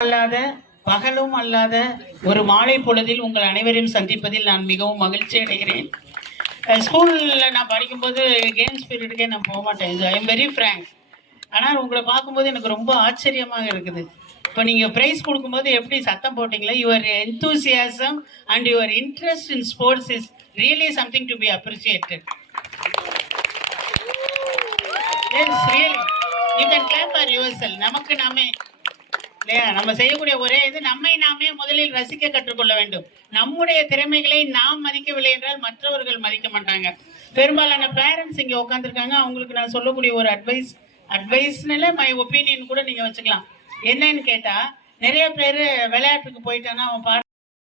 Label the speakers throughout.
Speaker 1: அல்லாத பகலும் அல்லாத ஒரு மாலை பொழுதில் உங்கள் அனைவரையும் சந்திப்பதில் நான் மிகவும் மகிழ்ச்சி அடைகிறேன். ஸ்கூலில் நான் படிக்கும்போது கேம்ஸ் பீரியடுக்கே நான் போக மாட்டேன். ஐ எம் வெரி ஃப்ரேங்க் ஆனால் உங்களை பார்க்கும்போது எனக்கு ரொம்ப ஆச்சரியமாக இருக்குது. இப்போ நீங்கள் ப்ரைஸ் கொடுக்கும்போது எப்படி சத்தம் போட்டிங்களா? Your enthusiasm and your interest in sports is really something to be appreciated நமக்கு நாமே இல்லையா? நம்ம செய்யக்கூடிய ஒரே இது நம்மை நாமே முதலில் ரசிக்க கற்றுக்கொள்ள வேண்டும். நம்முடைய திறமைகளை நாம் மதிக்கவில்லை என்றால் மற்றவர்கள் மதிக்க மாட்டாங்க. பெரும்பாலான பேரண்ட்ஸ் இங்கே உட்காந்துருக்காங்க அவங்களுக்கு நான் சொல்லக்கூடிய ஒரு அட்வைஸ் அட்வைஸ்னால மை ஒப்பீனியன் கூட நீங்க வச்சுக்கலாம். என்னன்னு கேட்டா நிறைய பேர் விளையாட்டுக்கு போயிட்டான்னா அவன் பாட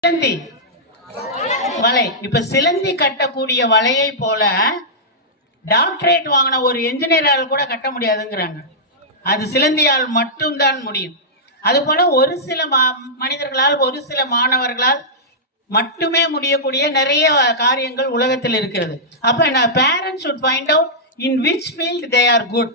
Speaker 1: சிலந்தி. வலை. இப்ப சிலந்தி கட்டக்கூடிய வலையை போல டாக்டரேட் வாங்கின ஒரு என்ஜினியரால் கூட கட்ட முடியாதுங்கிறாங்க. அது சிலந்தியால் மட்டும்தான் முடியும். அது போல ஒரு சில மனிதர்களால் ஒரு சில மாணவர்களால் மட்டுமே முடியக்கூடிய நிறைய காரியங்கள் உலகத்தில் இருக்கிறது. அப்ப நான் parents should find out in which field they are good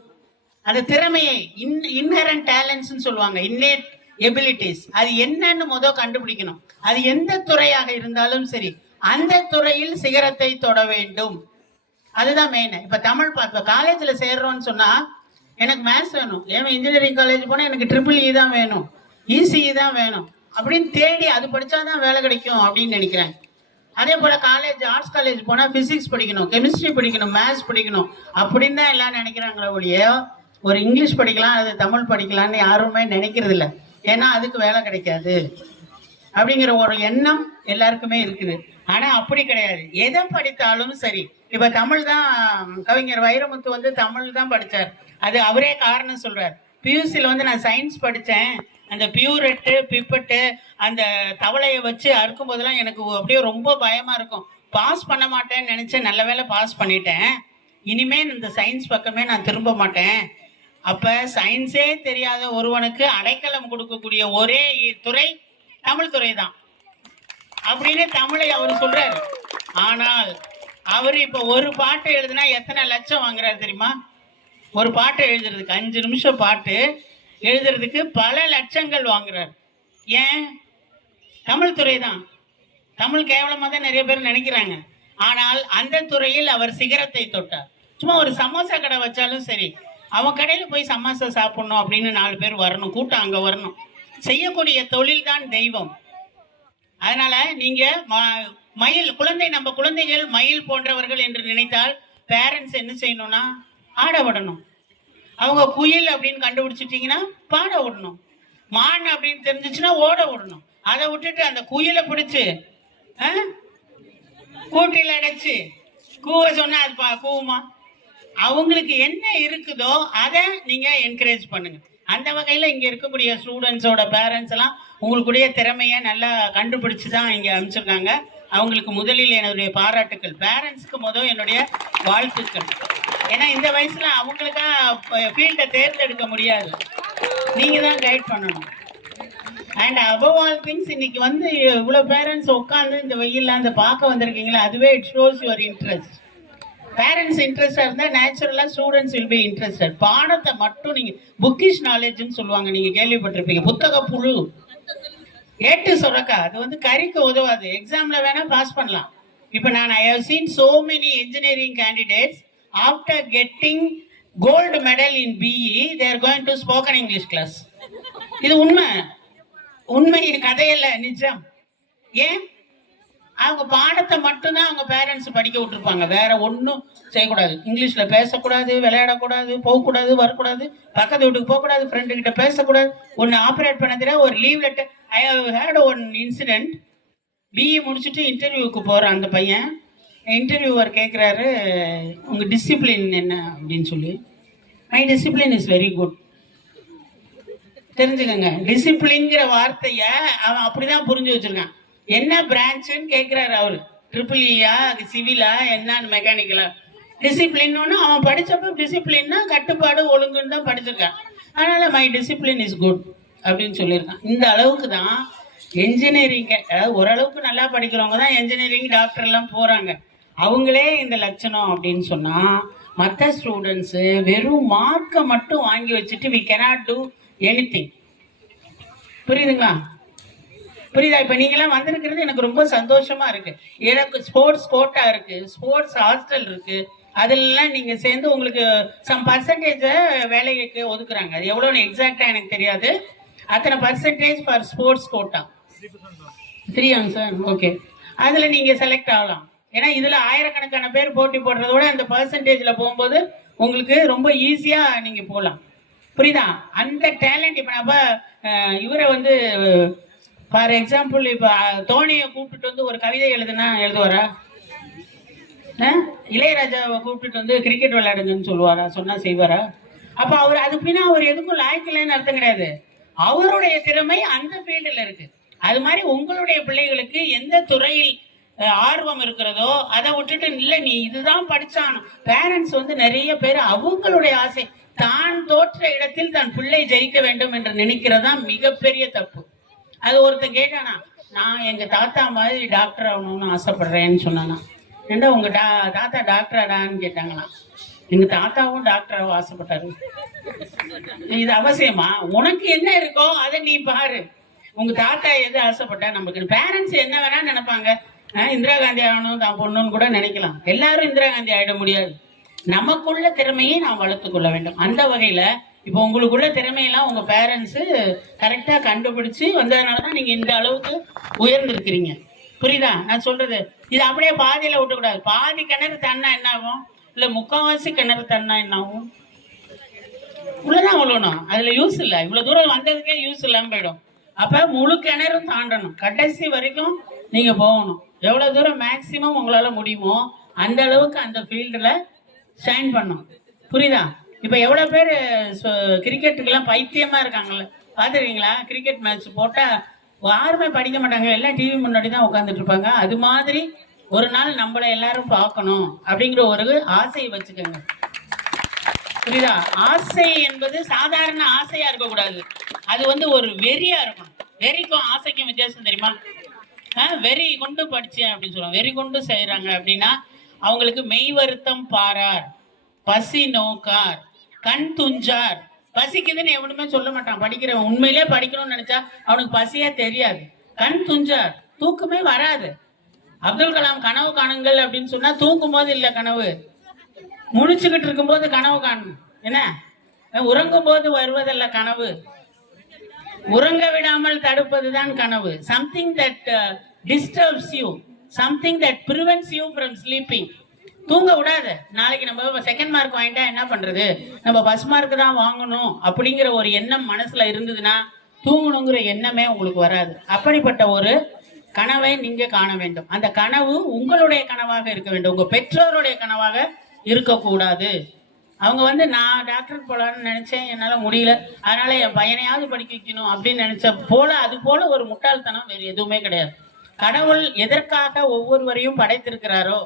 Speaker 1: அந்த திறமையை இன் இன்ஹரண்ட் டேலண்ட்ஸ்னு சொல்லுவாங்க இன்னேட் எபிலிட்டிஸ் அது என்னன்னு முதல் கண்டுபிடிக்கணும். அது எந்த துறையாக இருந்தாலும் சரி அந்த துறையில் சிகரத்தை தொட வேண்டும். அதுதான் மெயின் இப்ப தமிழ் பா- இப்ப காலேஜ்ல சேர்றோம்னு சொன்னா எனக்கு மேத்ஸ் வேணும். ஏன் இன்ஜினியரிங் காலேஜ் போனா எனக்கு ட்ரிபிள் இ e தான் வேணும். இசிஇ தான் வேணும். அப்படின்னு தேடி அது படிச்சாதான் வேலை கிடைக்கும் அப்படின்னு நினைக்கிறேன். அதே போல காலேஜ் ஆர்ட்ஸ் காலேஜ் போனா பிசிக்ஸ் படிக்கணும் கெமிஸ்ட்ரி படிக்கணும் மேத்ஸ் படிக்கணும். அப்படின்னு தான் எல்லாம் நினைக்கிறாங்களே ஒழிய ஒரு இங்கிலீஷ் படிக்கலாம் அது தமிழ் படிக்கலாம்னு யாருமே நினைக்கிறது இல்லை ஏன்னா அதுக்கு வேலை கிடைக்காது. அப்படிங்கிற ஒரு எண்ணம் எல்லாருக்குமே இருக்குது. ஆனா அப்படி கிடையாது. எதை படித்தாலும் சரி. இப்ப தமிழ் தான் கவிஞர் வைரமுத்து வந்து தமிழ் தான் படிச்சார். அது அவரே காரணம் சொல்றார். பியூசியில் வந்து நான் சயின்ஸ் படித்தேன் அந்த பியூரெட்டு பிப்பட்டு அந்த தவளையை வச்சு அறுக்கும் போதெல்லாம் எனக்கு அப்படியே ரொம்ப பயமாக இருக்கும். பாஸ் பண்ண மாட்டேன்னு நினச்சேன் நல்ல வேளை பாஸ் பண்ணிட்டேன். இனிமேல் இந்த சயின்ஸ் பக்கமே நான் திரும்ப மாட்டேன். அப்ப சயின்ஸே தெரியாத ஒருவனுக்கு அடைக்கலம் கொடுக்கக்கூடிய ஒரே துறை தமிழ் துறை தான் அப்படின்னு தமிழை அவர் சொல்றாரு. ஆனால் அவர் இப்ப ஒரு பாட்டு எழுதுனா எத்தனை லட்சம் வாங்குறாரு தெரியுமா? ஒரு பாட்டு எழுதுறதுக்கு அஞ்சு நிமிஷம் பாட்டு எழுதுறதுக்கு பல லட்சங்கள் வாங்குறாரு. ஏன்? தமிழ் துறை தான் தமிழ் கேவலமாக தான் நிறைய பேர் நினைக்கிறாங்க. ஆனால் அந்த துறையில் அவர் சிகரத்தை தொட்டார். சும்மா ஒரு சமோசா கடை வச்சாலும் சரி அவன் கடையில் போய் சமாசா சாப்பிடணும் அப்படின்னு நாலு பேர் வரணும். கூட்டம் அங்கே வரணும். செய்யக்கூடிய தொழில் தான் தெய்வம். அதனால நீங்க ம- மயில் குழந்தை நம்ம குழந்தைகள் மயில் போன்றவர்கள் என்று நினைத்தால் பேரண்ட்ஸ் என்ன செய்யணும்னா ஆட விடணும். அவங்க குயில் அப்படின்னு கண்டுபிடிச்சிட்டிங்கன்னா பாட விடணும். மான் அப்படின்னு தெரிஞ்சிச்சுன்னா ஓட விடணும். அதை விட்டுட்டு அந்த குயிலை பிடிச்சி ஆ? கூட்டில் அடைச்சு கூவ சொன்னா அது பா- கூவுமா? அவங்களுக்கு என்ன இருக்குதோ அதை நீங்கள் என்கரேஜ் பண்ணுங்க. அந்த வகையில் இங்கே இருக்கக்கூடிய ஸ்டூடெண்ட்ஸோட பேரண்ட்ஸ் எல்லாம் உங்களுக்குடைய திறமையை நல்லா கண்டுபிடிச்சு தான் இங்கே அனுப்பிச்சிருக்காங்க. அவங்களுக்கு முதலில் என்னுடைய பாராட்டுக்கள். பேரண்ட்ஸுக்கு முதல் என்னுடைய வாழ்த்துக்கள். ஏன்னா இந்த வயசில் அவங்களுக்கா ஃபீல்டை தேர்ந்தெடுக்க முடியாது. நீங்கள் தான் கைட் பண்ணணும். அண்ட் அபவ் ஆல் திங்ஸ் இன்னைக்கு வந்து இவ்வளோ பேரண்ட்ஸ் உட்காந்து இந்த வெயில்ல அந்த பார்க்க வந்திருக்கீங்களா அதுவே it shows your interest parents இன்ட்ரெஸ்டாக இருந்தால் நேச்சுரலாக ஸ்டூடெண்ட்ஸ் வில் பி இன்ட்ரெஸ்டட் பாடத்தை மட்டும் நீங்கள் புக்கிஷ் நாலேஜ்னு சொல்லுவாங்க. நீங்கள் கேள்விப்பட்டிருப்பீங்க. புத்தக புழு. ஏட்டு சுரக்கா. அது வந்து கறிக்கு உதவாது. எக்ஸாமில் வேணால் பாஸ் பண்ணலாம். இப்போ நான் I have seen so many engineering candidates after getting gold medal in BE they're going to spoken English class இது உண்மை. உண்மை இது கதையல்ல நிஜம். ஏன்? அவங்க பாடத்தை மட்டும்தான் அவங்க பேரண்ட்ஸ் படிக்க விட்டுருப்பாங்க. வேற ஒன்றும் செய்யக்கூடாது. இங்கிலீஷில் பேசக்கூடாது விளையாடக்கூடாது போகக்கூடாது வரக்கூடாது பக்கத்து வீட்டுக்கு போகக்கூடாது ஃப்ரெண்டு கிட்ட பேசக்கூடாது. ஒன்று ஆப்ரேட் பண்ண தெரியாது ஒரு leave letter I have had one incident BE முடிச்சுட்டு இன்டர்வியூக்கு போகிறான் அந்த பையன். இன்டர்வியூவர் கேட்குறாரு உங்கள் டிசிப்ளின் என்ன? அப்படின்னு சொல்லி. My discipline is very good தெரிஞ்சுக்கங்க. டிசிப்ளின்ங்கிற வார்த்தையை அவன் அப்படிதான் புரிஞ்சு வச்சிருக்கான். என்ன பிரான்ச்சுன்னு கேட்கிறாரு அவர். ட்ரிபிள் இயா சிவிலா என்னன்னு மெக்கானிக்கலா டிசிப்ளின் அவன் படித்தப்ப டிசிப்ளின்னா கட்டுப்பாடு ஒழுங்குன்னு தான் படிச்சிருக்கான். அதனால் மை டிசிப்ளின் இஸ் குட் அப்படின்னு சொல்லியிருக்கான். இந்த அளவுக்கு தான் என்ஜினியரிங் ஓரளவுக்கு நல்லா படிக்கிறவங்க தான் என்ஜினியரிங் டாக்டர்லாம் போகிறாங்க அவங்களே இந்த லட்சணம் அப்படின்னு சொன்னால் மற்ற ஸ்டூடெண்ட்ஸு வெறும் மார்க்கை மட்டும் வாங்கி வச்சுட்டு we cannot do any anything புரியுதுங்களா? புரியுதா? இப்ப நீங்களாம் வந்திருக்கிறது எனக்கு ரொம்ப சந்தோஷமா இருக்கு. எனக்கு ஸ்போர்ட்ஸ் கோட்டா இருக்கு ஸ்போர்ட்ஸ் ஹாஸ்டல் இருக்கு. அதெல்லாம் நீங்க சேர்ந்து உங்களுக்கு சம் பர்சன்டேஜ வேலைக்கு ஒதுக்குறாங்க. அது எவ்வளோன்னு எக்ஸாக்டா எனக்கு தெரியாது. அத்தனை percentage for sports quota three sir okay அதில் நீங்கள் செலக்ட் ஆகலாம். ஏன்னா இதில் ஆயிரக்கணக்கான பேர் போட்டி போடுறதோட அந்த பர்சன்டேஜில் போகும்போது உங்களுக்கு ரொம்ப ஈஸியாக நீங்கள் போகலாம். புரியுதா? அந்த டேலண்ட் இப்போ நம்ம இவரை வந்து ஃபார் எக்ஸாம்பிள் இப்போ தோனியை கூப்பிட்டுட்டு வந்து ஒரு கவிதை எழுதுனா எழுதுவாரா? இளையராஜாவை கூப்பிட்டுட்டு வந்து கிரிக்கெட் விளையாடுங்கன்னு சொல்லுவாரா? சொன்னால் செய்வாரா? அப்போ அவர் அது பின்னா அவர் எதுக்கும் லாய்க்கலன்னு அர்த்தம் கிடையாது. அவருடைய திறமை அந்த ஃபீல்டில் இருக்கு. அது மாதிரி உங்களுடைய பிள்ளைகளுக்கு எந்த துறையில் ஆர்வம் இருக்கிறதோ அதை விட்டுட்டு இல்லை நீ இதுதான் படிச்சான்? பேரண்ட்ஸ் வந்து நிறைய பேர் அவங்களுடைய ஆசை தான் தோற்ற இடத்தில் தன் பிள்ளை ஜெயிக்க வேண்டும் என்று நினைக்கிறதா மிகப்பெரிய தப்பு. அது ஒருத்தன் கேட்டானா நான் எங்க தாத்தா மாதிரி டாக்டர் ஆகணும்னு ஆசைப்படுறேன்னு சொன்னானா. ஏண்டா உங்க டா தாத்தா டாக்டராடான்னு கேட்டாங்களாம். எங்க தாத்தாவும் டாக்டராகவும் ஆசைப்பட்டாரு. இது அவசியமா? உனக்கு என்ன இருக்கோ அதை நீ பாரு. உங்க தாத்தா எது ஆசைப்பட்டா நமக்கு பேரண்ட்ஸ் என்ன வேணா நினைப்பாங்க. இந்திரா காந்தி ஆகணும் தான் பொண்ணுன்னு கூட நினைக்கலாம். எல்லாரும் இந்திரா காந்தி ஆயிட முடியாது. நமக்குள்ள திறமையை நாம் வளர்த்துக்கொள்ள வேண்டும். அந்த வகையில இப்போ உங்களுக்குள்ள திறமையெல்லாம் உங்க பேரண்ட்ஸ் கரெக்டா கண்டுபிடிச்சு வந்ததுனால தான் நீங்க இந்த அளவுக்கு உயர்ந்திருக்கிறீங்க. புரியுதா? நான் சொல்றது இது அப்படியே பாதியில விட்டக்கூடாது. பாதி கிணறு தண்ணா என்ன ஆகும் இல்ல முக்கால்வாசி கிணறு தண்ணா என்ன ஆகும் உள்ளதான் விழணும் அதுல யூஸ் இல்லை. இவ்வளவு தூரம் வந்ததுக்கே யூஸ் இல்லாம போயிடும். அப்ப முழு கிணறும் தாண்டணும். கடைசி வரைக்கும் நீங்க போகணும். எவ்வளவு தூரம் மேக்சிமம் உங்களால முடியுமோ அந்த அளவுக்கு அந்த ஃபீல்டில் ஷைன் பண்ணும் புரியுதா? இப்ப எவ்வளவு பேர் கிரிக்கெட்டுக்கெல்லாம் பைத்தியமா இருக்காங்கல்ல. பாத்துருக்கீங்களா கிரிக்கெட் மேட்ச் போட்டா யாருமே படிக்க மாட்டாங்க. எல்லாம் டிவி முன்னாடி தான் உட்காந்துட்டு இருப்பாங்க. அது மாதிரி ஒரு நாள் நம்மளை எல்லாரும் பார்க்கணும் அப்படிங்கிற ஒரு ஆசையை வச்சுக்கோங்க. புரியுதா? ஆசை என்பது சாதாரண ஆசையா இருக்கக்கூடாது. அது வந்து ஒரு வெறியா இருக்கும். வெறிக்கும் ஆசைக்கும் வித்தியாசம் தெரியுமா? ஆ, வெறி கொண்டு படிச்சேன் அப்படின்னு சொல்லுவாங்க. வெறி கொண்டு செய்யறாங்க அப்படின்னா அவங்களுக்கு மெய் வருத்தம் பாரார். பசி நோக்கார் கண் துஞ்சார். பசிக்குதுன்னு எவனுமே சொல்ல மாட்டான். படிக்கிறவன் உண்மையிலே படிக்கணும்னு நினைச்சா அவனுக்கு பசியே தெரியாது. கண் துஞ்சார். தூக்கமே வராது. அப்துல் கலாம் கனவு காணுங்கள் அப்படின்னு சொன்னா தூக்கும் போது இல்ல கனவு. முழிச்சுக்கிட்டு இருக்கும்போது கனவு காணும். என்ன? உறங்கும் போது வருவதல்ல கனவு. உறங்க விடாமல் தடுப்பதுதான் கனவு. Something that disturbs you something that prevents you from sleeping தூங்க விடாத. நாளைக்கு நம்ம செகண்ட் மார்க் வாங்கிட்டா என்ன பண்றது? நம்ம ஃபர்ஸ்ட் மார்க் தான் வாங்கணும் அப்படிங்கிற ஒரு எண்ணம் மனசுல இருந்ததுன்னா தூங்கணுங்கிற எண்ணமே உங்களுக்கு வராது. அப்படிப்பட்ட ஒரு கனவை நீங்க காண வேண்டும். அந்த கனவு உங்களுடைய கனவாக இருக்க வேண்டும். உங்க பெற்றோருடைய கனவாக இருக்கக்கூடாது. அவங்க வந்து நான் டாக்டர் போலான்னு நினைச்சேன். என்னால முடியல. அதனால என் பையனையாவது படிக்க வைக்கணும் அப்படின்னு நினைச்ச போல அது போல ஒரு முட்டாள்தனம் வேறு எதுவுமே கிடையாது. கடவுள் எதற்காக ஒவ்வொருவரையும் படைத்திருக்கிறாரோ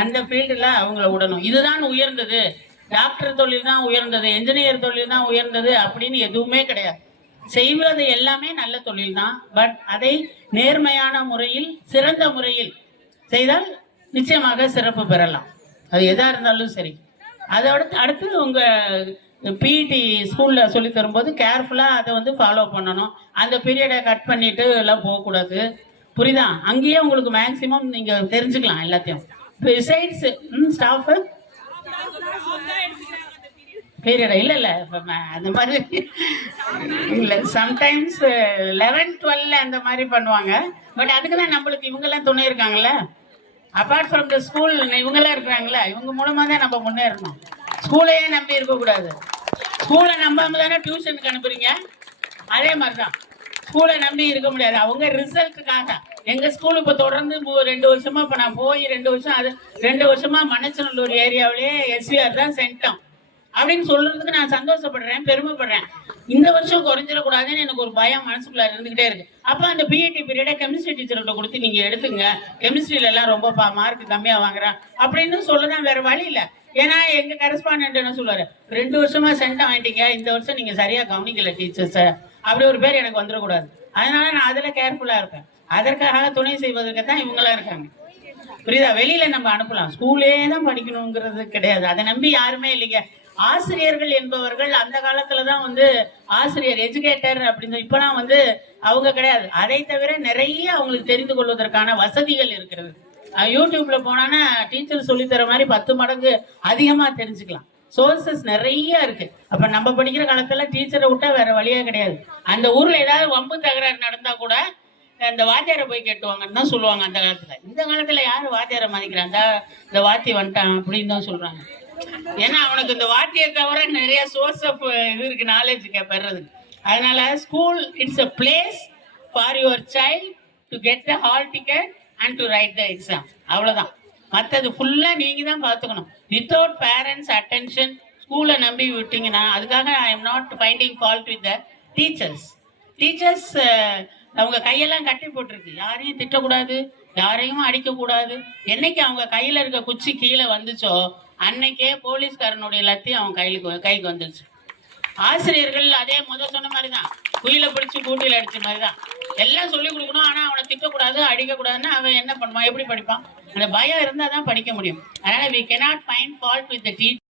Speaker 1: அந்த ஃபீல்டில் அவங்கள விடணும் இதுதான் உயர்ந்தது. டாக்டர் தொழில் தான் உயர்ந்தது. என்ஜினியர் தொழில் தான் உயர்ந்தது அப்படின்னு எதுவுமே கிடையாது. செய்வது எல்லாமே நல்ல தொழில் தான். பட் அதை நேர்மையான முறையில் சிறந்த முறையில் செய்தால் நிச்சயமாக சிறப்பு பெறலாம். அது எதா இருந்தாலும் சரி. அதோட அடுத்து உங்க பிடி ஸ்கூல்ல சொல்லி தரும்போது கேர்ஃபுல்லா அதை வந்து ஃபாலோ பண்ணணும். அந்த பீரியடை கட் பண்ணிட்டு எல்லாம் போகக்கூடாது. புரியுதா? அங்கேயே உங்களுக்கு மேக்சிமம் நீங்க தெரிஞ்சுக்கலாம் எல்லாத்தையும். பிசைட்ஸ் ஸ்டாஃப் பீரியட் இல்ல இல்ல இப்ப அந்த மாதிரி இல்ல. சம்டைம்ஸ் லெவன் டுவெல் அந்த மாதிரி பண்ணுவாங்க. பட் அதுக்கு தான் நம்மளுக்கு இவங்கெல்லாம் துணை இருக்காங்கல்ல. அப்பார்ட் ஃப்ரம் த ஸ்கூல் இவங்கெல்லாம் இருக்கிறாங்களே இவங்க மூலமா தான் நம்ம முன்னேறணும். ஸ்கூலையே நம்பி இருக்கக்கூடாது. ஸ்கூலை நம்பாம தானே டியூஷனுக்கு அனுப்புறீங்க? அதே மாதிரி தான் ஸ்கூலை நம்பி இருக்க முடியாது. அவங்க ரிசல்ட்டுக்காக எங்க ஸ்கூல் இப்போ தொடர்ந்து ரெண்டு வருஷமா இப்போ நான் போய் ரெண்டு வருஷம் அது ரெண்டு வருஷமா மணச்சநல்லூர் ஏரியாவிலேயே எஸ்விஆர் தான் சென்டம். அப்படின்னு சொல்றதுக்கு நான் சந்தோஷப்படுறேன் பெருமைப்படுறேன். இந்த வருஷம் குறைஞ்சிடக்கூடாதுன்னு எனக்கு ஒரு பயம் மனசுக்குள்ள இருந்துகிட்டே இருக்கு. அப்ப அந்த பிஎட்டி பீரியட கெமிஸ்ட்ரி டீச்சர்கிட்ட கொடுத்து நீங்க எடுத்துங்க. கெமிஸ்ட்ரியில எல்லாம் ரொம்ப மார்க் கம்மியா வாங்குறான் அப்படின்னு சொல்லதான் வேற வழி இல்ல. ஏன்னா எங்க கரஸ்பாண்டன்ட் என்ன சொல்லுவாரு? ரெண்டு வருஷமா சென்டம் வாங்கிட்டீங்க இந்த வருஷம் நீங்க சரியா கவனிக்கல டீச்சர்ஸ் அப்படி ஒரு பேர் எனக்கு வந்துடக்கூடாது. அதனால நான் அதுல கேர்ஃபுல்லா இருப்பேன். அதற்காக துணை செய்வதற்கு தான் இவங்களாம் இருக்காங்க. புரியுதா? வெளியில நம்ம அனுப்பலாம். ஸ்கூலே தான் படிக்கணுங்கிறது கிடையாது. அதை நம்பி யாருமே இல்லைங்க. ஆசிரியர்கள் என்பவர்கள் அந்த காலத்துல தான் வந்து ஆசிரியர் எஜுகேட்டர் அப்படின்னு இப்பெல்லாம் வந்து அவங்க கிடையாது. அதை தவிர நிறைய அவங்களுக்கு தெரிந்து கொள்வதற்கான வசதிகள் இருக்கிறது. யூடியூப்ல போனான்னா டீச்சர் சொல்லித்தர தர மாதிரி பத்து மடங்கு அதிகமா தெரிஞ்சுக்கலாம். சோர்சஸ் நிறைய இருக்கு. அப்ப நம்ம படிக்கிற காலத்துல டீச்சரை விட்டா வேற வழியே கிடையாது. அந்த ஊர்ல ஏதாவது வம்பு தகராறு நடந்தா கூட இந்த வாத்தியாரை போய் கேட்டுவாங்கன்னு தான் சொல்லுவாங்க அந்த காலத்துல. இந்த காலத்துல யாரு வாத்தியாரை மதிக்கிறாங்க? இந்த வாத்தி வந்துட்டான் அப்படின்னு தான் சொல்றாங்க. ஏன்னா அவனுக்கு இந்த வாத்தியை தவிர நிறைய சோர்ஸ் ஆஃப் இது இருக்கு நாலேஜ் பெறதுக்கு. அதனால school it's a place for your child to get the hall ticket and to write the exam அவ்வளோதான் மற்றது ஃபுல்லாக நீங்கள் தான் பார்த்துக்கணும் வித்தவுட் பேரண்ட்ஸ் அட்டென்ஷன் ஸ்கூலை நம்பி விட்டீங்கன்னா அதுக்காக I am not finding fault with the teachers teachers அவங்க கையெல்லாம் கட்டி போட்டிருக்கு. யாரையும் திட்டக்கூடாது யாரையும் அடிக்கக்கூடாது. என்னைக்கு அவங்க கையில் இருக்க குச்சி கீழே வந்துச்சோ அன்னைக்கே போலீஸ்காரனுடைய லத்தி அவன் கையிலுக்கு கைக்கு வந்துருச்சு. ஆசிரியர்கள் அதே முத சொன்ன மாதிரி தான் குயில பிடிச்சி கூட்டியில் அடிச்ச மாதிரி தான் எல்லாம் சொல்லி கொடுக்கணும் ஆனால் அவனை திட்டக்கூடாது அடிக்கக்கூடாதுன்னா அவன் என்ன பண்ணுவான் எப்படி படிப்பான்? அந்த பயம் இருந்தால் தான் படிக்க முடியும். அதனால் we cannot find fault with the teacher